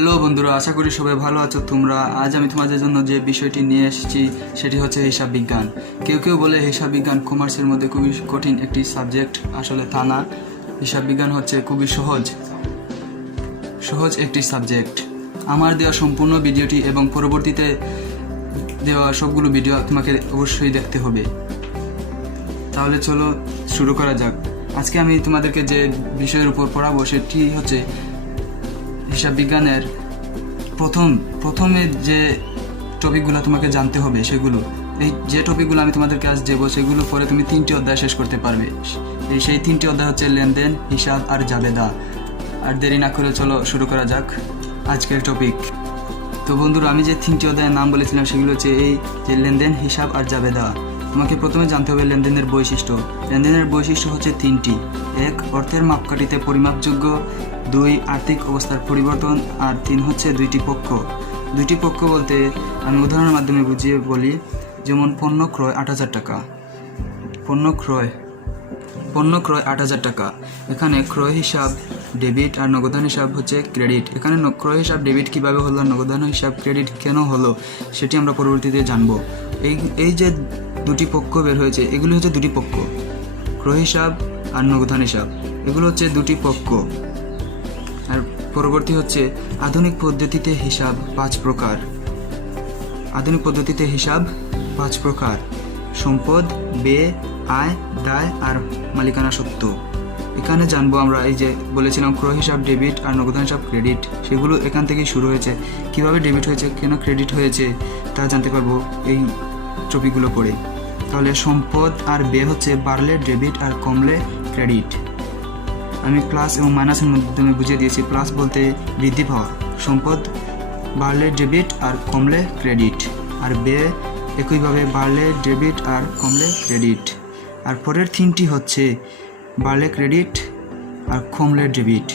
Hello বন্ধুরা, আশা করি সবাই ভালো আছো তোমরা। আজ আমি তোমাদের জন্য যে বিষয়টি নিয়ে এসেছি সেটি হচ্ছে হিসাব বিজ্ঞান। কেউ কেউ বলে হিসাব বিজ্ঞান কমার্সের মধ্যে খুবই কঠিন একটি সাবজেক্ট, আসলে তা না। হিসাব বিজ্ঞান হচ্ছে খুবই সহজ একটি সাবজেক্ট। আমার দেওয়া সম্পূর্ণ ভিডিওটি এবং পরবর্তীতে দেওয়া সবগুলো ভিডিও তোমাকে অবশ্যই দেখতে হবে। তাহলে চলো শুরু করা যাক। আজকে আমি তোমাদেরকে যে বিষয়ের উপর পড়াবো সেটি হচ্ছে হিসাব বিজ্ঞানের প্রথমে যে টপিকগুলো তোমাকে জানতে হবে সেগুলো। এই যে টপিকগুলো আমি তোমাদেরকে আজ দেবো সেগুলো পরে তুমি 3টি অধ্যায় শেষ করতে পারবে। সেই 3টি অধ্যায় হচ্ছে লেনদেন, হিসাব আর জাবেদা। আর দেরি না করে চলো শুরু করা যাক আজকের টপিক। তো বন্ধুরা, আমি যে 3টি অধ্যায়ের নাম বলেছিলাম সেগুলো হচ্ছে এই যে লেনদেন, হিসাব আর জাবেদা। তোমাকে প্রথমে জানতে হবে লেনদেনের বৈশিষ্ট্য। লেনদেনের বৈশিষ্ট্য হচ্ছে 3টি। 1, অর্থের মাপকাঠিতে পরিমাপযোগ্য। 2, আর্থিক অবস্থার পরিবর্তন। আর 3 হচ্ছে দুইটি পক্ষ বলতে আমি উদাহরণের মাধ্যমে বুঝিয়ে বলি। যেমন পণ্য ক্রয় 8,000 টাকা। পণ্য ক্রয় 8,000 টাকা। এখানে ক্রয় হিসাব ডেবিট আর নগদান হিসাব হচ্ছে ক্রেডিট। এখানে ক্রয় হিসাব ডেবিট কীভাবে হলো, নগদান হিসাব ক্রেডিট কেন হলো সেটি আমরা পরবর্তীতে জানবো। এই যে দুটি পক্ষ বের হয়েছে, এগুলো হচ্ছে দুটি পক্ষ, ক্রয় হিসাব আর নগদান হিসাব। এগুলো হচ্ছে দুটি পক্ষ। আর পরবর্তী হচ্ছে আধুনিক পদ্ধতিতে হিসাব 5 প্রকার। সম্পদ, ব্যয়, আয়, দায় আর মালিকানা সত্ত্ব। এখানে জানবো আমরা এই যে বলেছিলাম ক্রয় হিসাব ডেবিট আর নগদান হিসাব ক্রেডিট, সেগুলো এখান থেকেই শুরু হয়েছে। কিভাবে ডেবিট হয়েছে, কেন ক্রেডিট হয়েছে তা জানতে পারবো এই টপিকগুলো পড়ে। তাহলে সম্পদ আর ব্যয় হচ্ছে বাড়লে ডেবিট আর কমলে ক্রেডিট। আমি প্লাস এবং মাইনাসের মাধ্যমে বুঝিয়ে দিয়েছি। প্লাস বলতে বৃদ্ধি পাওয়া, সম্পদ বাড়লে ডেবিট আর কমলে ক্রেডিট। আর ব্যয় একইভাবে বাড়লে ডেবিট আর কমলে ক্রেডিট। আর পরের 3টি হচ্ছে বাড়লে ক্রেডিট আর কমলে ডেবিট।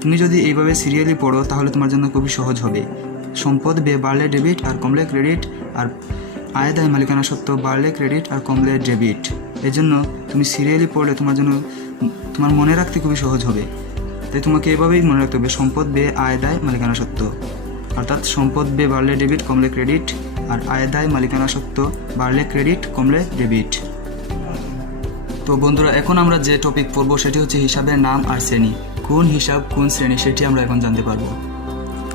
তুমি যদি এইভাবে সিরিয়ালি পড়ো তাহলে তোমার জন্য খুবই সহজ হবে। সম্পদ ব্যয় বাড়লে ডেবিট আর কমলে ক্রেডিট, আর আয় দায় মালিকানা সত্ত্ব বাড়লে ক্রেডিট আর কমলে ডেবিট। এজন্য তুমি সিরিয়ালি পড়লে তোমার মনে রাখতে খুবই সহজ হবে। তাই তোমাকে এভাবেই মনে রাখতে হবে, সম্পদ ব্যয় আয় দায় মালিকানা সত্ত্ব, অর্থাৎ সম্পদ ব্যয় বাড়লে ডেবিট কমলে ক্রেডিট, আর আয় দায় মালিকানা সত্ত্ব বাড়লে ক্রেডিট কমলে ডেবিট। তো বন্ধুরা, এখন আমরা যে টপিক পড়বো সেটি হচ্ছে হিসাবের নাম আর শ্রেণী। কোন হিসাব কোন শ্রেণী সেটি আমরা এখন জানতে পারবো।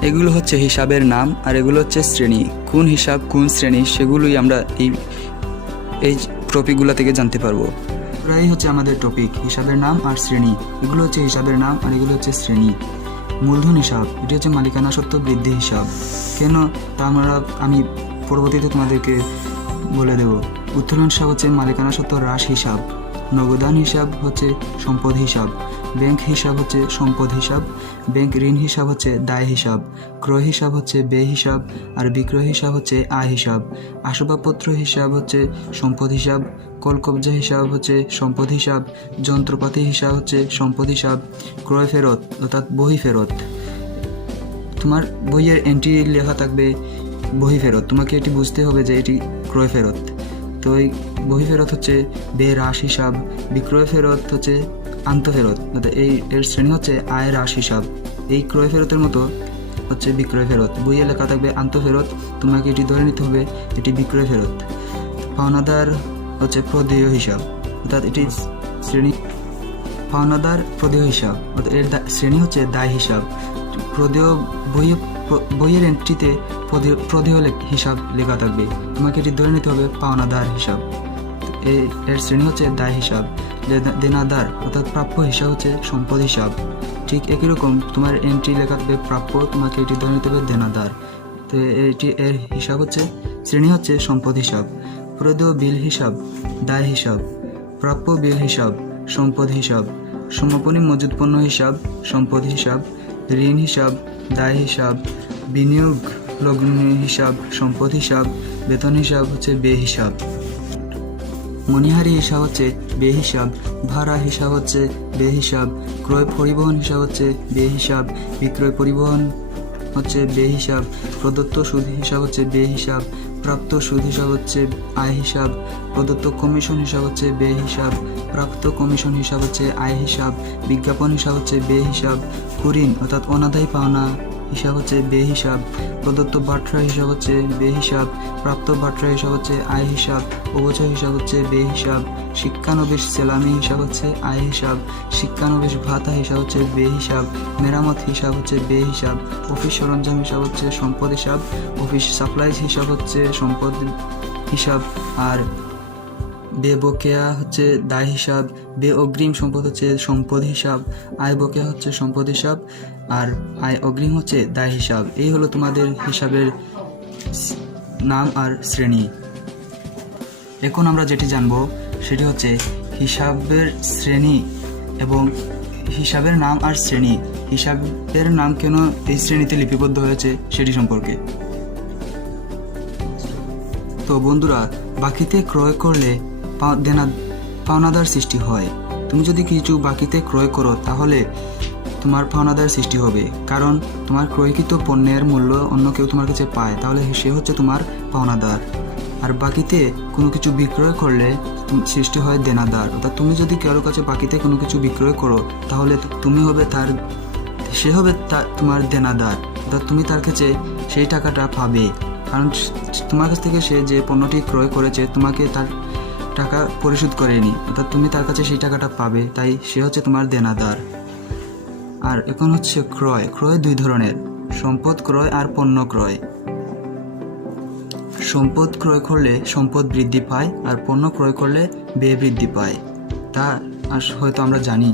এগুলো হচ্ছে হিসাবের নাম আর এগুলো হচ্ছে শ্রেণী। কোন হিসাব কোন শ্রেণী সেগুলোই আমরা এই টপিকগুলো থেকে জানতে পারবো। প্রায় হচ্ছে আমাদের টপিক হিসাবের নাম আর শ্রেণী। এগুলো হচ্ছে হিসাবের নাম আর এগুলো হচ্ছে শ্রেণী। মূলধন হিসাব, এটি হচ্ছে মালিকানা সত্ত্ব বৃদ্ধি হিসাব। কেন তা আমি পরবর্তীতে তোমাদেরকে বলে দেব। উত্তোলন হিসাব হচ্ছে মালিকানা সত্ত্ব হ্রাস হিসাব। নগদান হিসাব হচ্ছে সম্পদ হিসাব। ব্যাংক হিসাব হচ্ছে সম্পদ হিসাব। ব্যাংক ঋণ হিসাব হচ্ছে দায় হিসাব। ক্রয় হিসাব হচ্ছে ব্যয় হিসাব। আর বিক্রয় হিসাব হচ্ছে আয় হিসাব। আসবাবপত্র হিসাব হচ্ছে সম্পদ হিসাব। কলকবজা হিসাব হচ্ছে সম্পদ হিসাব। যন্ত্রপাতি হিসাব হচ্ছে সম্পদ হিসাব। ক্রয় ফেরত অর্থাৎ বহি ফেরত। তোমার বইয়ের এন্ট্রি লেখা থাকবে বহি ফেরত, তোমাকে এটি বুঝতে হবে যে এটি ক্রয় ফেরত। তো এই বহি ফেরত হচ্ছে ব্যয় হ্রাস হিসাব। বিক্রয় ফেরত হচ্ছে আন্তঃফেরত, এর শ্রেণী হচ্ছে আয় হ্রাস হিসাব। এই ক্রয় ফেরতের মতো হচ্ছে বিক্রয় ফেরত। বইয়ে লেখা থাকবে আন্তঃফেরত, তোমাকে এটি ধরে নিতে হবে এটি বিক্রয় ফেরত। পাওনাদার হচ্ছে প্রদেয় হিসাব, অর্থাৎ এটি শ্রেণী পাওনাদার প্রদেয় হিসাব, অর্থাৎ এর শ্রেণী হচ্ছে দায় হিসাব। প্রদেয় বইয়ের এন্ট্রিতে প্রদেয় হিসাব লেখা থাকবে, তোমাকে এটি ধরে নিতে হবে পাওনাদার হিসাব। এর শ্রেণী হচ্ছে দায় হিসাব। দেনাদার অর্থাৎ প্রাপ্য হিসাব হচ্ছে সম্পদ হিসাব। ঠিক একই রকম তোমার এন্ট্রি লেখা থাকবে প্রাপ্য, তোমাকে এটি ধরে নিতে হবে দেনাদার। তো এর হিসাব হচ্ছে শ্রেণী হচ্ছে সম্পদ হিসাব। প্রদেয় বিল হিসাব দায় হিসাব। প্রাপ্য বিল হিসাব সম্পদ হিসাব। সমাপনী মজুত পণ্য হিসাব সম্পদ হিসাব। ঋণ হিসাব দায় হিসাব। বিনিয়োগ লগ্নি হিসাব সম্পদ হিসাব। বেতন হিসাব হচ্ছে ব্যয় হিসাব। মনিহারি হিসাব হচ্ছে ব্যয় হিসাব। ভাড়া হিসাব হচ্ছে ব্যয় হিসাব। ক্রয় পরিবহন হিসাব হচ্ছে ব্যয় হিসাব। বিক্রয় পরিবহন হচ্ছে ব্যয় হিসাব। প্রদত্ত সুদ হিসাব হচ্ছে ব্যয় হিসাব। প্রাপ্ত সুদ হিসাব হচ্ছে আয় হিসাব। প্রদত্ত কমিশন হিসাব হচ্ছে ব্যয় হিসাব। প্রাপ্ত কমিশন হিসাব হচ্ছে আয় হিসাব। বিজ্ঞাপন হিসাব হচ্ছে ব্যয় হিসাব। কুঋণ অর্থাৎ অনাদায়ী পাওনা হিসাব হচ্ছে বে হিসাব, প্রদত্ত বাট্রার হিসাব হচ্ছে বে হিসাব, প্রাপ্ত বাট্রার হিসাব হচ্ছে আয় হিসাব, অবচয় হিসাব হচ্ছে বে হিসাব, শিক্ষানবিশ সেলামি হিসাব হচ্ছে আয় হিসাব, শিক্ষানবিশ ভাতা হিসাব হচ্ছে বে হিসাব, মেরামত হিসাব হচ্ছে বে হিসাব, অফিস সরঞ্জাম হিসাব হচ্ছে সম্পদ হিসাব, অফিস সাপ্লাইজ হিসাব হচ্ছে সম্পদ হিসাব, আর বে বকেয়া হচ্ছে দায় হিসাব, বে অগ্রিম সম্পদ হচ্ছে সম্পদ হিসাব, আয় বকেয়া হচ্ছে সম্পদ হিসাব, আর আয় অগ্রিম হচ্ছে দায় হিসাব। এই হলো তোমাদের হিসাবের নাম আর শ্রেণী। এখন আমরা যেটি জানবো সেটি হচ্ছে হিসাবের শ্রেণী এবং হিসাবের নাম আর শ্রেণী। হিসাবের নাম কেন এই শ্রেণীতে লিপিবদ্ধ হয়েছে সেটি সম্পর্কে। তো বন্ধুরা, বাকিতে ক্রয় করলে পাওনাদার সৃষ্টি হয়। তুমি যদি কিছু বাকিতে ক্রয় করো তাহলে তোমার পাওনাদার সৃষ্টি হবে, কারণ তোমার ক্রয়কৃত পণ্যের মূল্য অন্য কেউ তোমার কাছে পায়, তাহলে সে হচ্ছে তোমার পাওনাদার। আর বাকিতে কোনো কিছু বিক্রয় করলে সৃষ্টি হয় দেনাদার। অর্থাৎ তুমি যদি কারোর কাছে বাকিতে কোনো কিছু বিক্রয় করো তাহলে সে হবে তোমার দেনাদার। অর্থাৎ তুমি তার কাছে সেই টাকাটা পাবে, কারণ তোমার কাছ থেকে সে যে পণ্যটি ক্রয় করেছে তোমাকে তার টাকা পরিশোধ করেনি, অর্থাৎ তুমি তার কাছে সেই টাকাটা পাবে, তাই সে হচ্ছে তোমার দেনাদার। আর এখন হচ্ছে ক্রয়। ক্রয় দুই ধরনের, সম্পদ ক্রয় আর পণ্য ক্রয়। সম্পদ ক্রয় করলে সম্পদ বৃদ্ধি পায় আর পণ্য ক্রয় করলে ব্যয় বৃদ্ধি পায়, তা হয়তো আমরা জানি।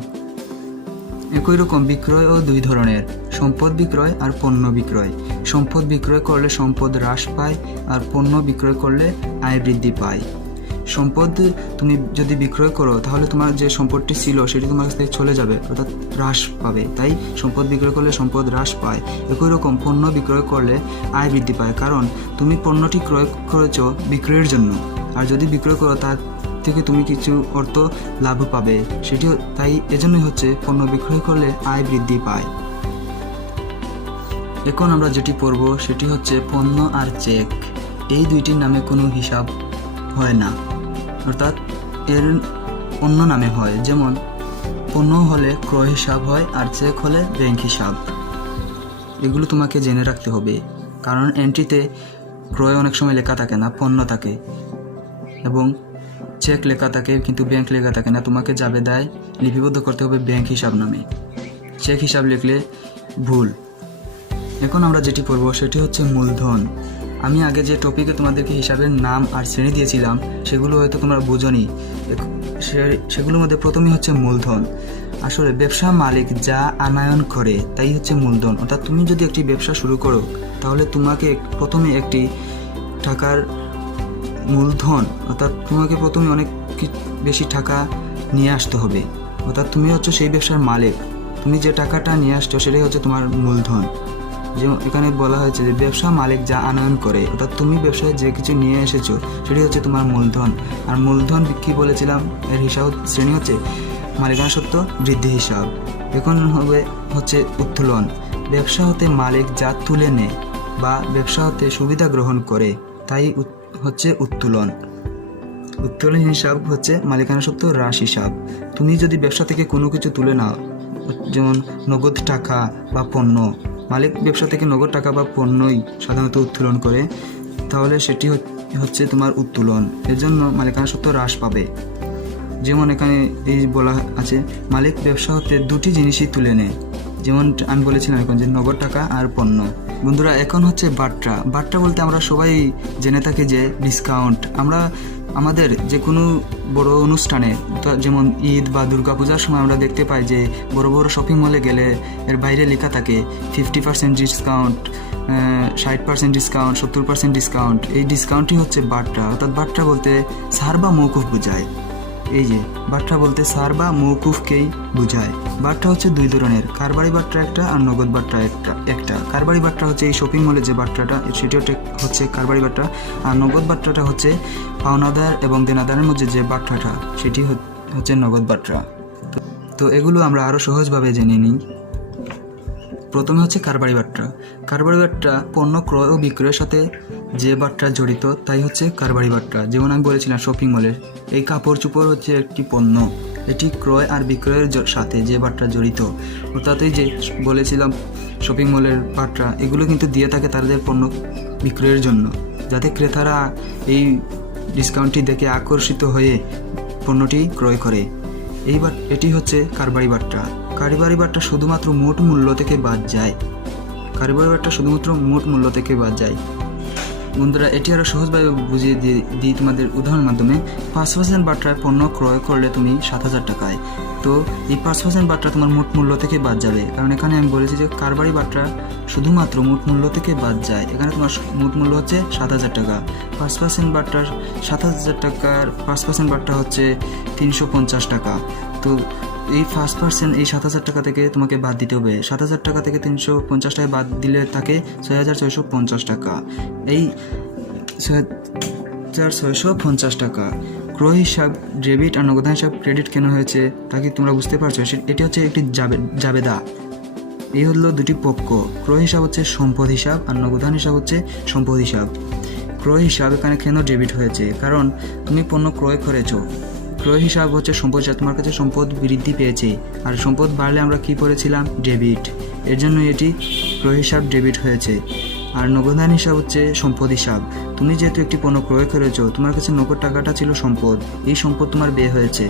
একই রকম বিক্রয়ও দুই ধরনের, সম্পদ বিক্রয় আর পণ্য বিক্রয়। সম্পদ বিক্রয় করলে সম্পদ হ্রাস পায় আর পণ্য বিক্রয় করলে আয় বৃদ্ধি পায়। সম্পদ তুমি যদি বিক্রয় করো তাহলে তোমার যে সম্পদটি ছিল সেটি তোমার কাছ থেকে চলে যাবে, অর্থাৎ হ্রাস পাবে, তাই সম্পদ বিক্রয় করলে সম্পদ হ্রাস পায়। একই রকম পণ্য বিক্রয় করলে আয় বৃদ্ধি পায়, কারণ তুমি পণ্যটি ক্রয় করেছো বিক্রয়ের জন্য, আর যদি বিক্রয় করো তার থেকে তুমি কিছু অর্থ লাভ পাবে, সেটিও তাই এজন্যই হচ্ছে পণ্য বিক্রয় করলে আয় বৃদ্ধি পায়। এখন আমরা যেটি পড়ব সেটি হচ্ছে পণ্য আর চেক। এই দুইটির নামে কোনো হিসাব হয় না, অর্থাৎ এর অন্য নামে হয়। যেমন পণ্য হলে ক্রয় হিসাব হয় আর চেক হলে ব্যাংক হিসাব। এগুলো তোমাকে জেনে রাখতে হবে, কারণ এন্ট্রিতে ক্রয় অনেক সময় লেখা থাকে না, পণ্য থাকে, এবং চেক লেখা থাকে কিন্তু ব্যাংক লেখা থাকে না। তোমাকে জাবেদায় লিপিবদ্ধ করতে হবে ব্যাংক হিসাব নামে, চেক হিসাব লিখলে ভুল। এখন আমরা যেটি পড়ব সেটি হচ্ছে মূলধন। আমি আগে যে টপিকে তোমাদেরকে হিসাবের নাম আর শ্রেণী দিয়েছিলাম সেগুলো হয়তো তোমরা বুঝোনি। সেগুলোর মধ্যে প্রথমেই হচ্ছে মূলধন। আসলে ব্যবসা মালিক যা আনয়ন করে তাই হচ্ছে মূলধন। অর্থাৎ তুমি যদি একটি ব্যবসা শুরু করো তাহলে তোমাকে প্রথমে একটি টাকার মূলধন, অর্থাৎ তোমাকে প্রথমে অনেক বেশি টাকা নিয়ে আসতে হবে। অর্থাৎ তুমি হচ্ছে সেই ব্যবসার মালিক, তুমি যে টাকাটা নিয়ে আসছো সেটাই হচ্ছে তোমার মূলধন। যেমন এখানে বলা হয়েছে যে ব্যবসা মালিক যা আনয়ন করে, অর্থাৎ তুমি ব্যবসায় যে কিছু নিয়ে এসেছো সেটি হচ্ছে তোমার মূলধন। আর মূলধন কি বলেছিলাম, এর হিসাব শ্রেণী হচ্ছে মালিকানা সত্ত্ব বৃদ্ধি হিসাব। এখন হচ্ছে উত্তোলন। ব্যবসা হতে মালিক যা তুলে নেয় বা ব্যবসা হতে সুবিধা গ্রহণ করে তাই হচ্ছে উত্তোলন। উত্তোলন হিসাব হচ্ছে মালিকানা সত্ত্ব হ্রাস হিসাব। তুমি যদি ব্যবসা থেকে কোনো কিছু তুলে নাও, যেমন নগদ টাকা বা পণ্য, মালিক ব্যবসা থেকে নগদ টাকা বা পণ্যই সাধারণত উত্তোলন করে, তাহলে সেটি হচ্ছে তোমার উত্তোলন। এর জন্য মালিকানা সত্ত্ব হ্রাস পাবে। যেমন এখানে এই বলা আছে মালিক ব্যবসা হতে দুটি জিনিসই তুলে নেয়, যেমন আমি বলেছিলাম এখন যে নগদ টাকা আর পণ্য। বন্ধুরা, এখন হচ্ছে বাট্রা। বাট্রা বলতে আমরা সবাই জেনে থাকি যে ডিসকাউন্ট। আমরা আমাদের যে কোনো বড় অনুষ্ঠানে, যেমন ঈদ বা দুর্গাপূজার সময় আমরা দেখতে পাই যে বড় বড় শপিং মলে গেলে এর বাইরে লেখা থাকে 50% ডিসকাউন্ট, 60% ডিসকাউন্ট, 70% ডিসকাউন্ট। এই ডিসকাউন্টই হচ্ছে বাট্রা। অর্থাৎ বাট্রা বলতে ছাড় বা মওকুফ বোঝায়। এই যে বাট্রা বলতে ছাড় বা মওকুফকেই বোঝায়। বাট্রা হচ্ছে দুই ধরনের, কারবারি বাট্রা একটা আর নগদ বাট্রা একটা। কারবারি বাট্রা হচ্ছে এই শপিং মলে যে বাট্রাটা, সেটি হচ্ছে কারবারি বাট্রা। আর নগদ বাট্রাটা হচ্ছে পাওনাদার এবং দেনাদারের মধ্যে যে বাট্রাটা, সেটি হচ্ছে নগদ বাট্রা। তো এগুলো আমরা আরও সহজভাবে জেনে নিই। প্রথমে হচ্ছে কারবারি বাট্রা। কারবারি বাট্রা পণ্য ক্রয় ও বিক্রয়ের সাথে যে বাট্রা জড়িত তাই হচ্ছে কারবারি বাট্রা। যেমন আমি বলেছিলাম শপিং মলের এই কাপড় চোপড় হচ্ছে একটি পণ্য, এটি ক্রয় আর বিক্রয়ের সাথে যে বার্তা জড়িত, অর্থাৎ এই যে বলেছিলাম শপিং মলের বার্তা, এগুলো কিন্তু দিয়ে থাকে তাদের পণ্য বিক্রয়ের জন্য, যাতে ক্রেতারা এই ডিসকাউন্টটি দেখে আকর্ষিত হয়ে পণ্যটি ক্রয় করে। এটি হচ্ছে কারবারি বার্তা। কারবারি বার্তা শুধুমাত্র মোট মূল্য থেকে বাদ যায়। কারবারি বার্তা শুধুমাত্র মোট মূল্য থেকে বাদ যায়। বন্ধুরা, এটি আরও সহজভাবে বুঝিয়ে দিই তোমাদের উদাহরণের মাধ্যমে। 5% বার্তায় পণ্য ক্রয় করলে তুমি 7,000 টাকায়, তো এই 5% বার্তা তোমার মোট মূল্য থেকে বাদ যাবে, কারণ এখানে আমি বলেছি যে কারবারি বার্তা শুধুমাত্র মোট মূল্য থেকে বাদ যায়। এখানে তোমার মোট মূল্য হচ্ছে 7,000 টাকা। 5% বার্তার 7,000 টাকার 5% বার্তা হচ্ছে 350 টাকা। তো এই 5% এই 7,000 টাকা থেকে তোমাকে বাদ দিতে হবে। 7,000 টাকা থেকে 350 টাকা বাদ দিলে থাকে 6,650 টাকা। এই 6,650 টাকা ক্রয় হিসাব ডেবিট আর নগদান হিসাব ক্রেডিট কেন হয়েছে তা কি তোমরা বুঝতে পারছো? এটি হচ্ছে একটি জাবেদা। এই হলো দুটি পক্ষ। ক্রয় হিসাব হচ্ছে সম্পদ হিসাব আর নগদান হিসাব হচ্ছে সম্পদ হিসাব। ক্রয় হিসাব এখানে কেন ডেবিট হয়েছে? কারণ তুমি পণ্য ক্রয় করেছো। ক্রয় হিসাব হচ্ছে সম্পদ হিসাব, তোমার কাছে সম্পদ বৃদ্ধি পেয়েছে, আর সম্পদ বাড়লে আমরা কি করেছিলাম? ডেবিট। এর জন্য এটি ক্রয় হিসাব ডেবিট হয়েছে। আর নগদান হিসাব হচ্ছে সম্পদ হিসাব। তুমি যেহেতু একটি পণ্য ক্রয় করেছো, তোমার কাছে নগদ টাকাটা ছিল সম্পদ, এই সম্পদ তোমার ব্যয় হয়েছে,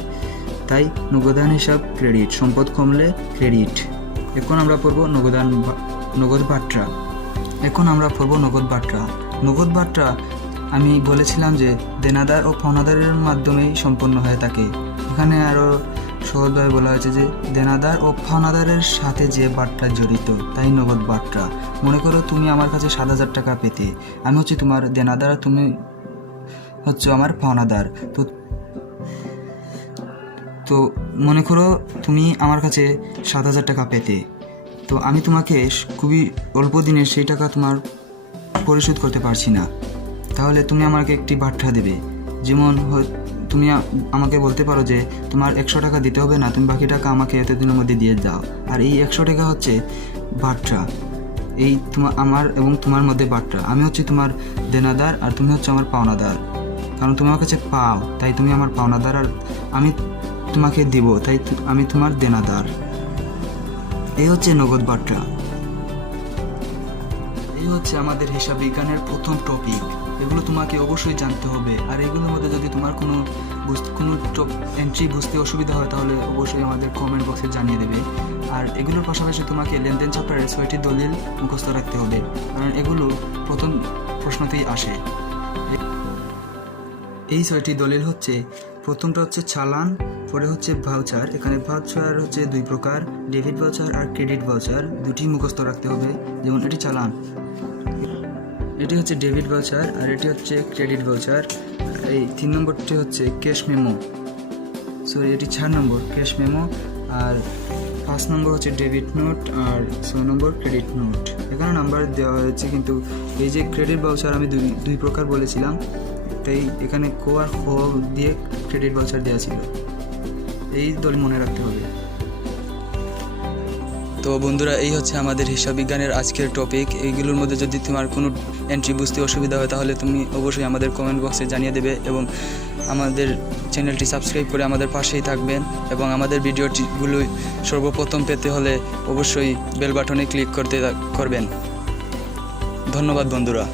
তাই নগদান হিসাব ক্রেডিট। সম্পদ কমলে ক্রেডিট। এখন আমরা পড়ব নগদ বার্তা। নগদ বার্তা আমি বলেছিলাম যে দেনাদার ও পাওনাদারের মাধ্যমেই সম্পন্ন হয়ে থাকে। এখানে আরও সহজভাবে বলা হয়েছে যে দেনাদার ও পাওনাদারের সাথে যে বার্তা জড়িত, তাই নগদ বার্তা। মনে করো তুমি আমার কাছে 7,000 টাকা পেতে, আমি হচ্ছে তোমার দেনাদার, তুমি হচ্ছে আমার পাওনাদার। তো মনে করো তুমি আমার কাছে 7,000 টাকা পেতে, তো আমি তোমাকে খুবই অল্প দিনে সেই টাকা তোমার পরিশোধ করতে পারছি না, তাহলে তুমি আমাকে একটি বার্তা দেবে। যেমন তুমি আমাকে বলতে পারো যে তোমার 100 টাকা দিতে হবে না, তুমি বাকি টাকা আমাকে এতদিনের মধ্যে দিয়ে দাও। আর এই 100 টাকা হচ্ছে বার্তা, এই আমার এবং তোমার মধ্যে বার্তা। আমি হচ্ছে তোমার দেনাদার আর তুমি হচ্ছে আমার পাওনাদার, কারণ তুমি আমার কাছে পাও তাই তুমি আমার পাওনাদার, আর আমি তোমাকে দিব তাই আমি তোমার দেনাদার। এই হচ্ছে নগদ বার্তা। এই হচ্ছে আমাদের হিসাব বিজ্ঞানের প্রথম টপিক। এগুলো তোমাকে অবশ্যই জানতে হবে, আর এগুলোর মধ্যে যদি তোমার কোনো এন্ট্রি বুঝতে অসুবিধা হয় তাহলে অবশ্যই আমাদের কমেন্ট বক্সে জানিয়ে দেবে। আর এগুলোর পাশাপাশি তোমাকে লেনদেন চ্যাপ্টারের 6টি দলিল মুখস্থ রাখতে হবে, কারণ এগুলো প্রথম প্রশ্নতেই আসে। এই 6টি দলিল হচ্ছে, প্রথমটা হচ্ছে চালান, পরে হচ্ছে ভাউচার। এখানে ভাউচার হচ্ছে 2 প্রকার, ডেবিট ভাউচার আর ক্রেডিট ভাউচার, দুটি মুখস্থ রাখতে হবে। যেমন এটি চালান, এটি হচ্ছে ডেবিট ভাউচার, আর এটি হচ্ছে ক্রেডিট ভাউচার। এই 3 নম্বরটি হচ্ছে ক্যাশ মেমো, এটি 4 নম্বর ক্যাশ মেমো, আর 5 নম্বর হচ্ছে ডেবিট নোট, আর 6 নম্বর ক্রেডিট নোট। এখানে নাম্বার দেওয়া হয়েছে, কিন্তু এই যে ক্রেডিট ভাউচার আমি দুই প্রকার বলেছিলাম, তাই এখানে কো আর খ দিয়ে ক্রেডিট ভাউচার দেওয়া ছিল। এই দলিল মনে রাখতে হবে। তো বন্ধুরা, এই হচ্ছে আমাদের হিসাব বিজ্ঞানের আজকের টপিক। এইগুলোর মধ্যে যদি তোমার কোনো এন্ট্রি বুঝতে অসুবিধা হয় তাহলে তুমি অবশ্যই আমাদের কমেন্ট বক্সে জানিয়ে দেবে, এবং আমাদের চ্যানেলটি সাবস্ক্রাইব করে আমাদের পাশেই থাকবেন, এবং আমাদের ভিডিওগুলো সর্বপ্রথম পেতে হলে অবশ্যই বেল বাটনে ক্লিক করবেন। ধন্যবাদ বন্ধুরা।